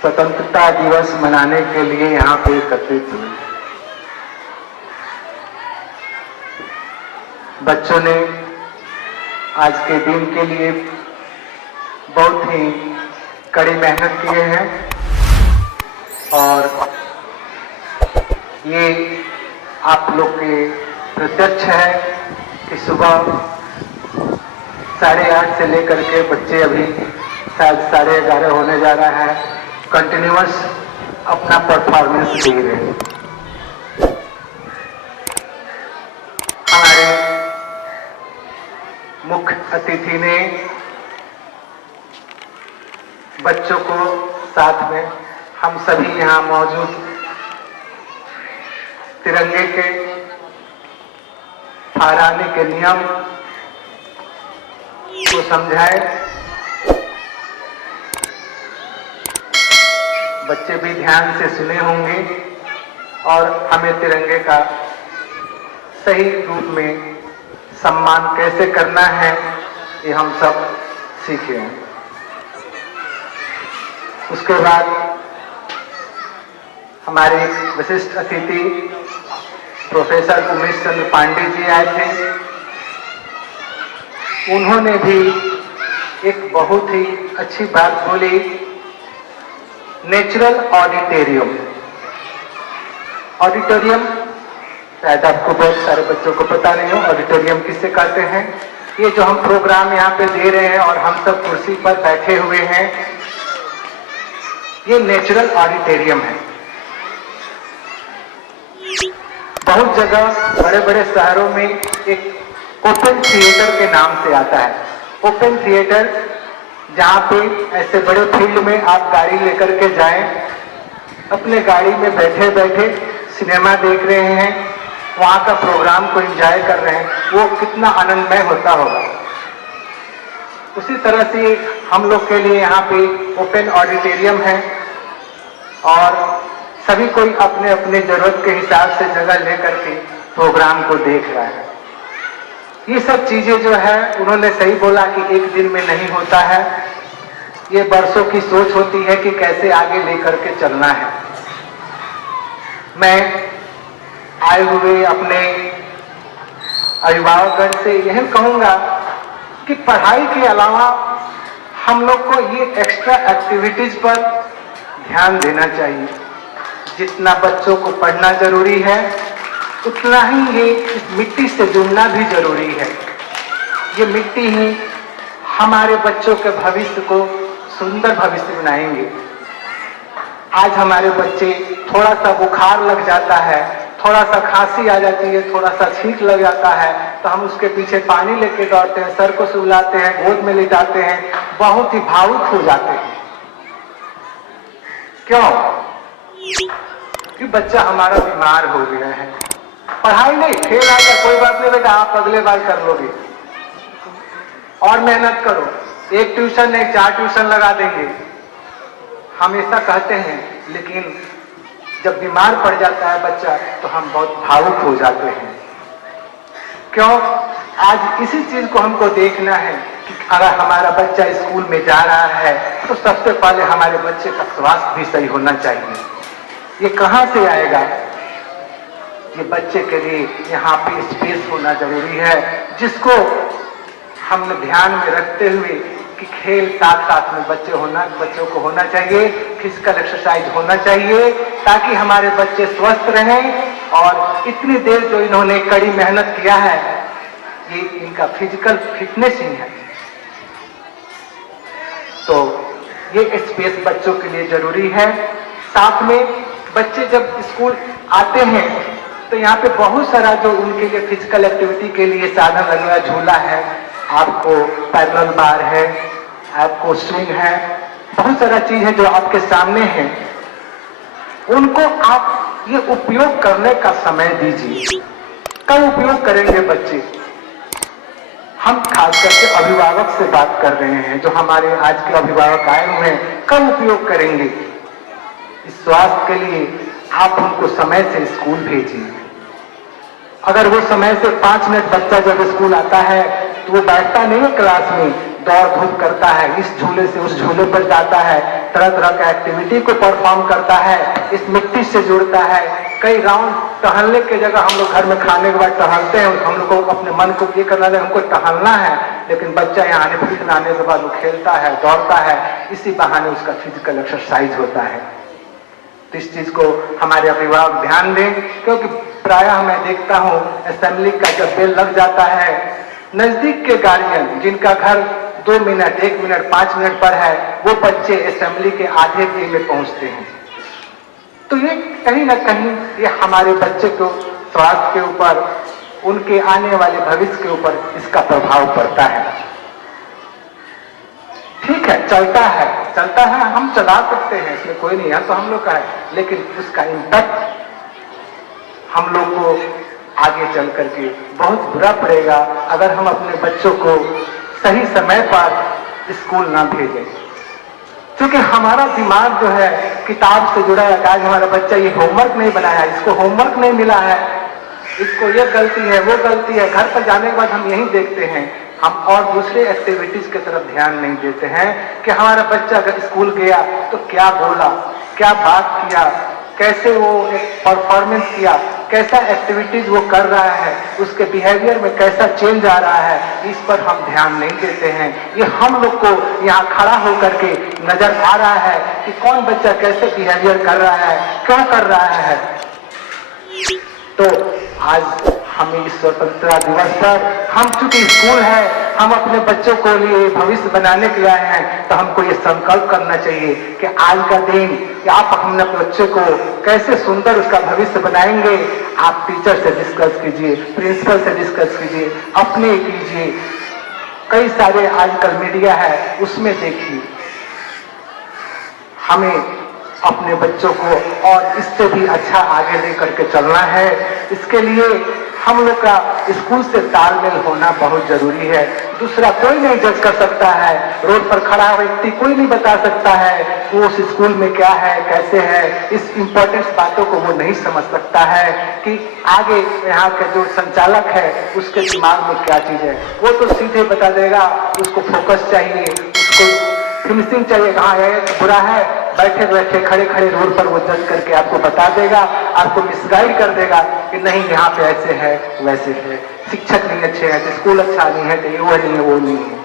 स्वतंत्रता दिवस मनाने के लिए यहाँ पे एकत्रित हुए। बच्चों ने आज के दिन के लिए बहुत ही कड़ी मेहनत किए हैं और ये आप लोग के प्रत्यक्ष है कि सुबह 8:30 से लेकर के बच्चे अभी शायद 11:30 होने जा रहा है, कंटिन्यूअस अपना परफॉर्मेंस दे रहे हैं। हमारे मुख्य अतिथि ने बच्चों को साथ में हम सभी यहाँ मौजूद तिरंगे के फहराने के नियम को समझाए। बच्चे भी ध्यान से सुने होंगे और हमें तिरंगे का सही रूप में सम्मान कैसे करना है ये हम सब सीखे हैं। उसके बाद हमारे विशिष्ट अतिथि प्रोफेसर उमेश चंद्र पांडे जी आए थे। उन्होंने भी एक बहुत ही अच्छी बात बोली, नेचुरल ऑडिटोरियम। ऑडिटोरियम शायद आपको बहुत सारे बच्चों को पता नहीं हो, ऑडिटोरियम किससे कहते हैं। ये जो हम प्रोग्राम यहाँ पे दे रहे हैं और हम सब कुर्सी पर बैठे हुए हैं, ये नेचुरल ऑडिटोरियम है। बहुत जगह बड़े बड़े शहरों में एक ओपन थिएटर के नाम से आता है। ओपन थिएटर जहाँ पे ऐसे बड़े फील्ड में आप गाड़ी लेकर के जाएं, अपने गाड़ी में बैठे बैठे सिनेमा देख रहे हैं, वहाँ का प्रोग्राम को एंजॉय कर रहे हैं, वो कितना आनंदमय होता होगा। उसी तरह से हम लोग के लिए यहाँ पे ओपन ऑडिटोरियम है और सभी कोई अपने अपने जरूरत के हिसाब से जगह लेकर के प्रोग्राम को देख रहा है। ये सब चीजें जो है उन्होंने सही बोला कि एक दिन में नहीं होता है, ये बरसों की सोच होती है कि कैसे आगे लेकर के चलना है। मैं आए हुए अपने अभिभावकगण से यही कहूंगा कि पढ़ाई के अलावा हम लोग को ये एक्स्ट्रा एक्टिविटीज पर ध्यान देना चाहिए। जितना बच्चों को पढ़ना जरूरी है उतना ही ये इस मिट्टी से जुड़ना भी जरूरी है। ये मिट्टी ही हमारे बच्चों के भविष्य को सुंदर भविष्य बनाएंगे। आज हमारे बच्चे थोड़ा सा बुखार लग जाता है, थोड़ा सा खांसी आ जाती है, थोड़ा सा छींक लग जाता है तो हम उसके पीछे पानी लेके दौड़ते हैं, सर को सुलाते हैं, गोद में लिटाते हैं, बहुत ही भावुक हो जाते हैं। क्यों? कि बच्चा हमारा बीमार हो गया है। पढ़ाई नहीं, खेल आ गया, कोई बात नहीं बेटा, आप अगले बार कर लोगे और मेहनत करो। एक ट्यूशन नहीं 4 ट्यूशन लगा देंगे, हमेशा कहते हैं, लेकिन जब बीमार पड़ जाता है बच्चा तो हम बहुत भावुक हो जाते हैं। क्यों? आज इसी चीज को हमको देखना है कि अगर हमारा बच्चा स्कूल में जा रहा है तो सबसे पहले हमारे बच्चे का स्वास्थ्य भी सही होना चाहिए। ये कहाँ से आएगा? ये बच्चे के लिए यहाँ पे स्पेस होना जरूरी है, जिसको हमने ध्यान में रखते हुए कि खेल साथ साथ में बच्चों को होना चाहिए, फिजिकल एक्सरसाइज होना चाहिए ताकि हमारे बच्चे स्वस्थ रहें। और इतनी देर जो इन्होंने कड़ी मेहनत किया है ये इनका फिजिकल फिटनेस ही है। तो ये स्पेस बच्चों के लिए जरूरी है। साथ में बच्चे जब स्कूल आते हैं तो यहाँ पे बहुत सारा जो उनके लिए फिजिकल एक्टिविटी के लिए साधन लगा, झूला है, आपको पैरेलल बार है, आपको स्विंग है, बहुत सारा चीज है जो आपके सामने है। उनको आप ये उपयोग करने का समय दीजिए। कब उपयोग करेंगे बच्चे? हम खास करके अभिभावक से बात कर रहे हैं, जो हमारे आज के अभिभावक आए हुए हैं, कब उपयोग करेंगे? इस स्वास्थ्य के लिए आप उनको समय से स्कूल भेजिए। अगर वो समय से 5 मिनट बच्चा जब स्कूल आता है तो वो बैठता नहीं है क्लास में, दौड़ धूप करता है, इस झूले से उस झूले पर जाता है, तरह तरह का एक्टिविटी को परफॉर्म करता है, इस मिट्टी से जुड़ता है। कई राउंड टहलने की जगह हम लोग घर में खाने के बाद टहलते हैं, हम लोग को अपने मन को ये करना है, हमको टहलना है, लेकिन बच्चा यहाँ आने फिर आने के बाद वो खेलता है, दौड़ता है, इसी बहाने उसका फिजिकल एक्सरसाइज होता है। तो इस चीज को हमारे अभिभावक ध्यान दें, क्योंकि प्रायः मैं देखता हूं असेंबली का जब बेल लग जाता है, नजदीक के गार्जियन जिनका घर 2 मिनट 1 मिनट 5 मिनट पर है, वो बच्चे असेंबली के आधे दिन में पहुंचते हैं। तो ये कहीं ना कहीं ये हमारे बच्चे को स्वास्थ्य के ऊपर, उनके आने वाले भविष्य के ऊपर इसका प्रभाव पड़ता है। ठीक है, चलता है, हम चला सकते हैं, इसमें कोई नहीं है, तो हम लोग का है, लेकिन उसका इम्पैक्ट हम लोग को आगे चल करके बहुत बुरा पड़ेगा अगर हम अपने बच्चों को सही समय पर स्कूल ना भेजें। क्योंकि हमारा दिमाग जो है किताब से जुड़ा है। आज हमारा बच्चा ये होमवर्क नहीं बनाया, इसको होमवर्क नहीं मिला है, इसको ये गलती है, वो गलती है, घर पर जाने के बाद हम यही देखते हैं, हम और दूसरे एक्टिविटीज की तरफ ध्यान नहीं देते हैं कि हमारा बच्चा अगर स्कूल गया तो क्या बोला, क्या बात किया, कैसे वो एक परफॉर्मेंस किया, कैसा एक्टिविटीज वो कर रहा है, उसके बिहेवियर में कैसा चेंज आ रहा है, इस पर हम ध्यान नहीं देते हैं। ये हम लोग को यहाँ खड़ा होकर के नजर आ रहा है कि कौन बच्चा कैसे बिहेवियर कर रहा है, क्या कर रहा है। तो आज हमें इस स्वतंत्रता दिवस पर, हम चूंकि स्कूल है, हम अपने बच्चों को लिए भविष्य बनाने के लिए आए हैं, तो हमको ये संकल्प करना चाहिए कि आज का दिन कि आप अपने बच्चे को कैसे सुंदर उसका भविष्य बनाएंगे। आप टीचर से डिस्कस कीजिए, प्रिंसिपल से डिस्कस कीजिए, अपने कीजिए, कई सारे आजकल मीडिया है उसमें देखिए। हमें अपने बच्चों को और इससे भी अच्छा आगे लेकर के चलना है। इसके लिए हम लोग का स्कूल से तालमेल होना बहुत जरूरी है। दूसरा कोई नहीं जज कर सकता है, रोड पर खड़ा व्यक्ति कोई नहीं बता सकता है वो उस स्कूल में क्या है, कैसे है, इस इंपॉर्टेंट बातों को वो नहीं समझ सकता है कि आगे यहाँ का जो संचालक है उसके दिमाग में क्या चीज है। वो तो सीधे बता देगा, उसको फोकस चाहिए, उसको फिनिशिंग चाहिए, कहाँ है बुरा है, बैठे बैठे खड़े खड़े रोड पर वो जज करके आपको बता देगा, आपको मिसगाइड कर देगा कि नहीं यहाँ पे ऐसे है वैसे है, शिक्षक नहीं अच्छे हैं तो स्कूल अच्छा नहीं है, तो ये वो नहीं है वो नहीं है।